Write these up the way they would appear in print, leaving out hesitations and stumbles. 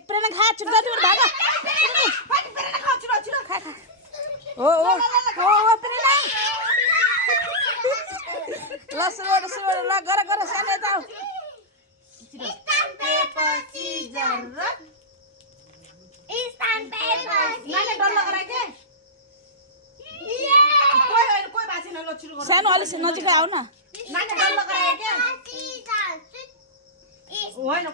प्रेरणा खा छिटो भागा हो प्रेरणा ल सुर ल गर सानो यता सानो अलिक नजिकै आऊ न होइन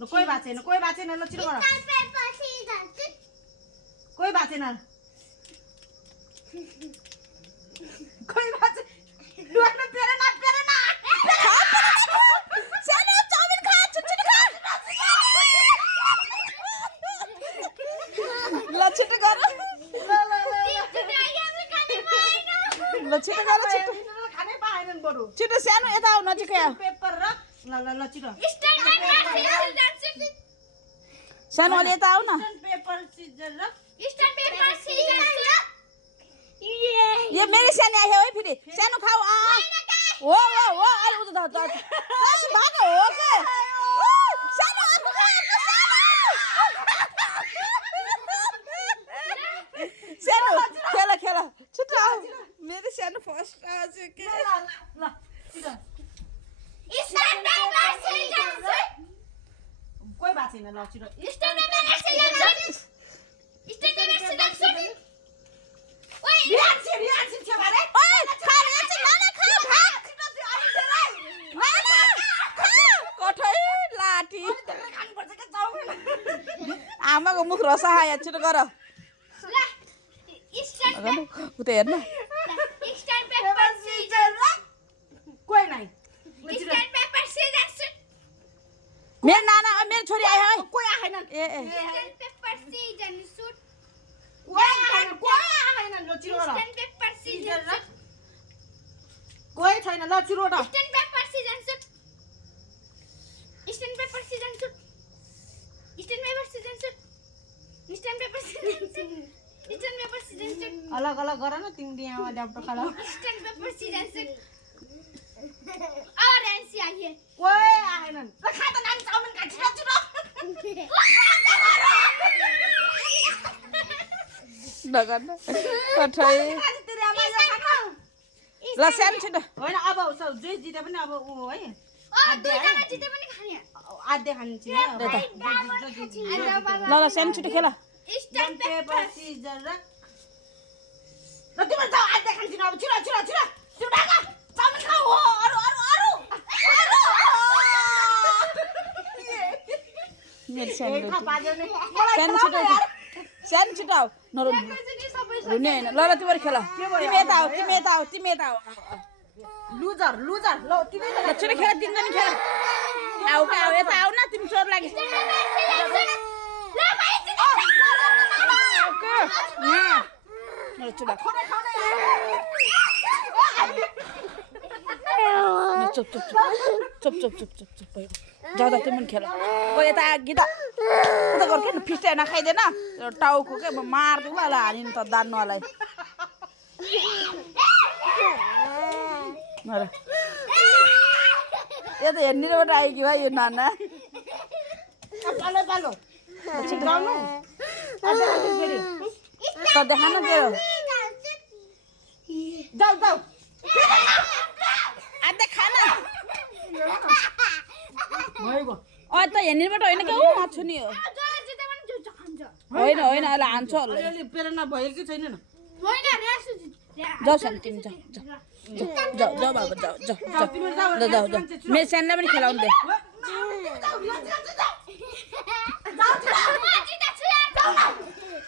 कोही भएको छैन कोही भएको छैन ल छिटो गर कोही भएको छैन कोही भएको छैन सानो चाउमिन खा छिटो खा ल छिटो गर ल छिटो गर छिटो खानै पाएनन् बरु छिटो सानो यता आऊ नजिकै आऊ पेपर र ल छिटो सानो अलि यता आऊ न पेपर सिजर र ये मेरी सानो आयो है फेरि सानो खाऊ हो अरे उता भाग हो के सानो अर्को खा सानो खेला छिटो आऊ मेरी सानो फर्स्ट आछ के ल छिटो कोही भएको छैन ल छिटो आमाको मुख रसा आयो छिटो गर उता हेर्न कोही नै मेरो नाना मेरो छोरी आयो है कोही आएन ए कोही छैन ल छिटो र अलग अलग गर न तिमी यहाँ ल्यापटप खाला कोही आएनन् नगर्न कठै ल सानो छिटो होइन अब जे जिते पनि अब ऊ है आधे खान्छ ल सानो छिटो खेल पेपर सिजर र तिम्रो त आधे खान्छ अब छिटो छिटो छिटो छिटो भाग चाउमिन खाऊ अरु मेरो सानो छिटो आऊ रुने होइन ल तिमीहरू खेल तिमी यता आऊ लुजर ल तिमी छिटो खेल तिमीजना खेल आऊ यता आऊ न तिमी चोर लागि चुप जाँदा तिमी खेल यता गीता उता गर के फिस्टा नखाइदेन टाउको के मारिदिउँ ल हालिनु त दान्नुलाई यो त हेर्नेबाट आयो कि भाइ यो नाना देखा न त्यो जाऊ आधा खाना भइगयो त हेर्नेबाट होइन क्या माछु नि हो होइन अहिले हान्छ प्रेरणा भयो कि छैन जाऊ सानो तिमी जाऊ जाऊ जाऊ बाबा जाऊ जाऊ जाऊ जाऊ जाऊ मेरो सानोलाई पनि खेलाउनु दे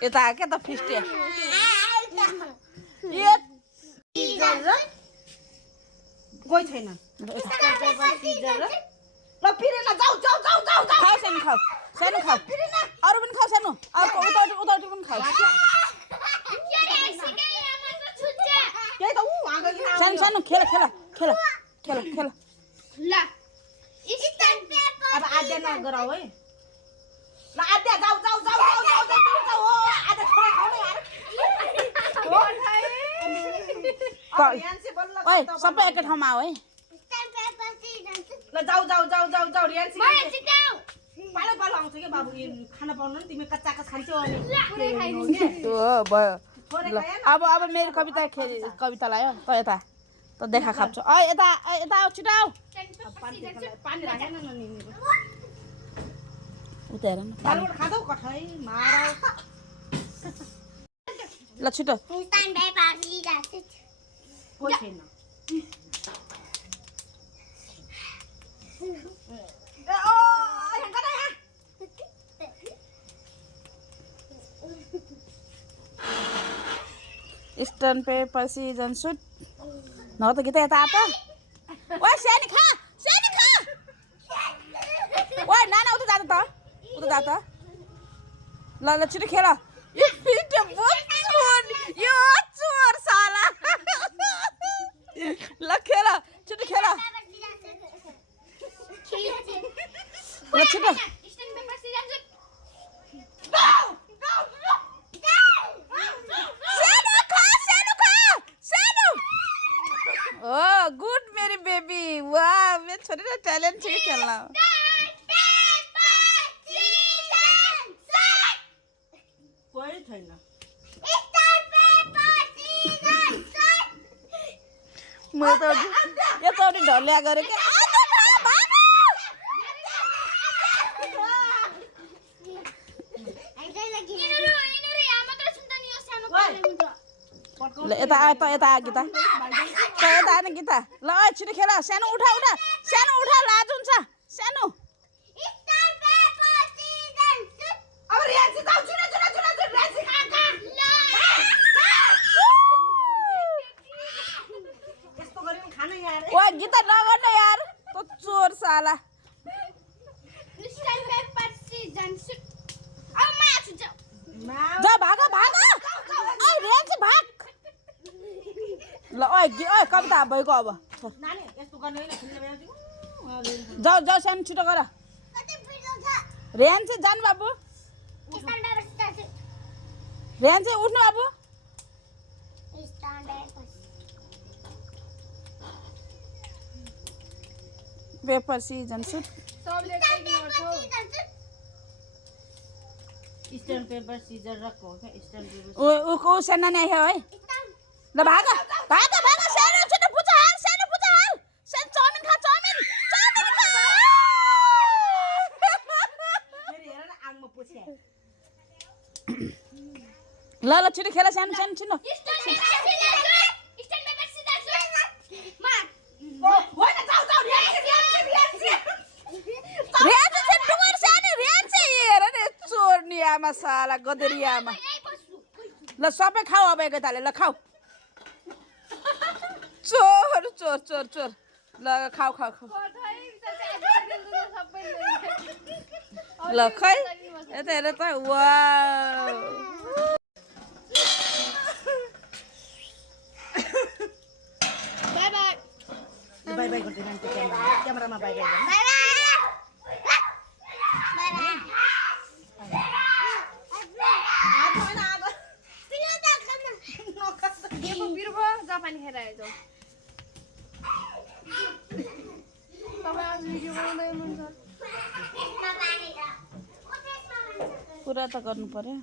यता क्या त फिस्टे कोही छैन ल पिरेन जाऊ जाऊ जाऊ जाऊ जाऊ खाऊ सानो खाऊ सानो खाऊ अरू पनि खाऊ सानो अर्को उताउटी उताउटी पनि खाऊ त्यही त ऊ वहाँ गइकिन आउने सानो सानो खेल खेल खेल खेल खेल अब आद्या नगराऊ है ल आद्या जाऊ जाऊ जाऊ जाऊ जाऊ जाऊ जाऊ हो आद्या छोरा खाऊ न यार यहाँ से बल्ल ओए सबै एकै ठाउँमा आऊ है ल जाऊ जाऊ जाऊ जाऊ जाऊ रियान्सी पालो पालो आउँछ के बाबु यो खाना पाउनु नि तिमी कच्चा कच्चा खान्छौ अनि हो भयो थोरै ल खाए न अब मेरो कविता कविता लायो त यता त देखा खाप्छु यता यता आऊ छिटो आऊ पानी राखेन न नि उता हेर न पालबाट खाँदौ कठै मार ल छिटो कोही छैन स्टोन पेपर सिजन सुट न त गीता यता आत ओए सानी खा ओए नाना उता जात त उता जात ल ल छिटो खेल यो पिटे बच्चोन यो चोर साला ल खेल छिटो खेल ल छिटो Oh, good, मेरी बेबी वाह मैं छोटे छोटे टैलेंट से खेलना कोही छैन म त यो त अलि ढल्या गरे के ल यता आ त यता आ गीता त यता आएन गीता ल छिटो खेल सानो उठा उठा सानो उठा लाज हुन्छ सानो अब रियान्सी जाऊ छिटो छिटो छिटो छिटो रियान्सी काका यस्तो गरी पनि खान यार ओ गीता नगर्न यार त चोर साला जा भाग भाग ओइ रेन्ज भाग ल ओइ ओइ कविता भएको अब नानी यस्तो गर्ने होइन खेल्ने बेला चाहिँ जाऊ जाऊ सानो छिटो गर रेहान चाहिँ जानु बाबु रेहान चाहिँ उठ्नु बाबु पेपर सिजन सुट स्टोन पेपर सिजर रखो क्या स्टोन पेपर ओ सानो नानी आयो है ल भाग भाग भाग सानो छिटो पुचा हाल सानो चाउमिन खा चाउमिन खा फेरि हेर न आङमा पुछ्या ल ल छिटो खेल सानो छिटो होइन जाऊ जाऊ रियान्सी रेहान चाहिँ डुवर सानो रेहान चाहिँ हेर न चोर्नी आमा साला गदरी आमा ल सबै खाऊ अब एकैताले ल खाऊ चोर चोर चोर चोर ल खाऊ खाऊ खाऊ ल खै यता हेर त वाउ बाई बाई गर्दै मान्छे क्यामेरामा बाई बाई गर्नु जापानी खेर आएछ तपाईँ आज भिडियो बनाउँदै हुनुहुन्छ कुरा त गर्नु पर्यो